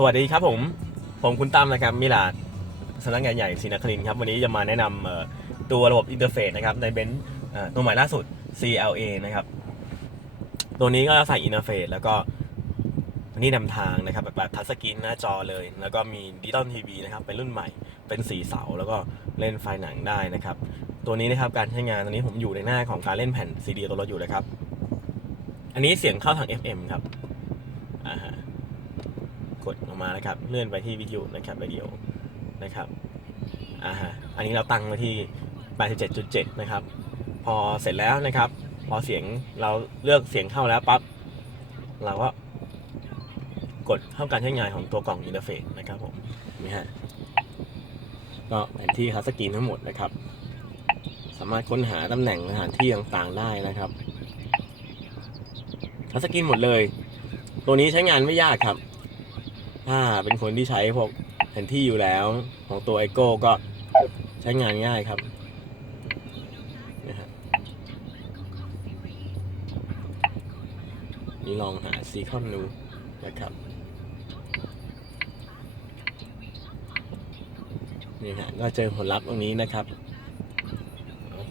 สวัสดีครับผม ผมคุณตั้มนะครับมิลาดสำนักงานใหญ่ศรีนครินครับ วันนี้จะมาแนะนำตัวระบบอินเทอร์เฟซนะครับในเบนซ์ตัวใหม่ล่าสุด CLA นะครับ ตัวนี้ก็ใส่อินเทอร์เฟซแล้วก็นี่นำทางนะครับ แบบแบบทัชสกรีนหน้าจอเลย แล้วก็มีดิจิตอลทีวีนะครับ เป็นรุ่นใหม่ เป็นสีเสา แล้วก็เล่นไฟล์หนังได้นะครับ ตัวนี้นะครับการใช้งานตอนนี้ผมอยู่ในหน้าของการเล่นแผ่นซีดีตัวรถอยู่นะครับ อันนี้เสียงเข้าทาง FM ครับอ่าฮะ กดออก มานะครับ เลื่อนไปที่วิดีโอนะครับวิดีโอนะครับอ่าฮะอันนี้เราตั้งไว้ที่ 87.7 นะครับ พอเสร็จแล้วนะครับ พอเสียงเราเลือกเสียงเข้าแล้วปั๊บเราก็กดเข้าการใช้งานของตัวกล่องอินเทอร์เฟซนะครับผมนี่ฮะก็แผนที่คัสสกรีนทั้งหมดนะครับ สามารถค้นหาตำแหน่งสถานที่ต่างๆได้นะครับคัสสกรีนหมดเลย ตัวนี้ใช้งานไม่ยากครับ ถ้าเป็นคนที่ใช้พวกแผนที่อยู่แล้วของตัวไอโก้ก็ใช้งานง่ายครับนะฮะนี่ลองหาซีคอนดูนะครับนี่ฮะก็เจอผลลัพธ์ตรงนี้นะครับ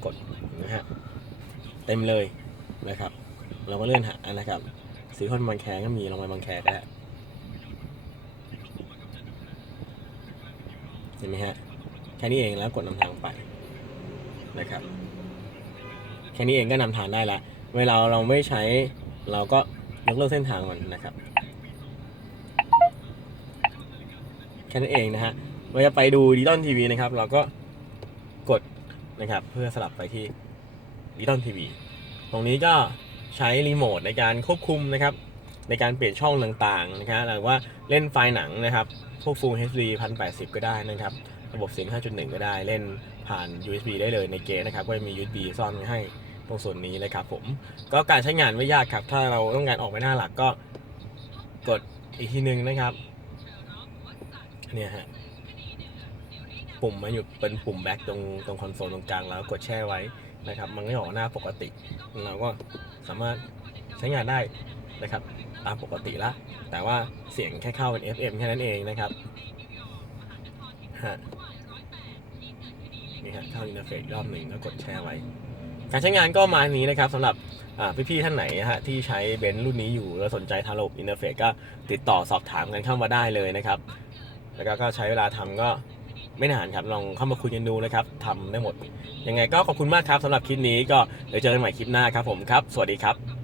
กดนะฮะเต็มเลยนะครับ เราก็เลื่อนหานะครับซีคอนบางแคก็มีลองไปบางแคก็ได้ เห็นไหมฮะแค่นี้เองแล้วกดนำทางไปนะครับแค่นี้เองก็นำทางได้ละเวลาเราไม่ใช้เราก็ยกเลิกเส้นทางมันนะครับแค่นั้นเองนะฮะเราจะไปดูดิจิตอลทีวีนะครับ เราก็กดนะครับ เพื่อสลับไปที่ดิจิตอลทีวีตรงนี้ก็ใช้รีโมทในการควบคุมนะครับ ในการเปลี่ยนช่องต่างๆนะครับหรือว่าเล่นไฟล์หนังนะครับ พวก Full HD 1080 ก็ได้นะครับ ระบบเสียง 5.1 ก็ได้เล่นผ่าน USB ได้เลยในเกมนะครับ ก็จะมี USB ซ่อนไว้ให้ตรงส่วนนี้นะครับผม ก็การใช้งานไม่ยากครับ ถ้าเราต้องการออกไปหน้าหลักก็กดอีกทีหนึงนะครับ เนี่ยฮะ ปุ่มมันอยู่เป็นปุ่มแบ็คตรงตรงคอนโซลตรงกลางแล้วกดแช่ไว้นะครับ มันก็ออกหน้าปกติ เราก็สามารถใช้งานได้ นะครับ ตามปกติละ แต่ว่าเสียงแค่เข้าเป็น FM แค่นั้นเองนะครับฮะนี่ฮะเข้าอินเทอร์เฟซรอบหนึ่งแล้วกดแชร์ไว้ การใช้งานก็มาอันนี้นะครับสำหรับพี่ๆท่านไหนฮะที่ใช้เบนซ์รุ่นนี้อยู่แล้วสนใจทางระบบอินเทอร์เฟซก็ติดต่อสอบถามกันเข้ามาได้เลยนะครับ แล้วก็ใช้เวลาทำก็ไม่นานครับลองเข้ามาคุยกันดูนะครับทำได้หมด ยังไงก็ขอบคุณมากครับสำหรับคลิปนี้ก็เดี๋ยวเจอกันใหม่คลิปหน้าครับผมครับ สวัสดีครับ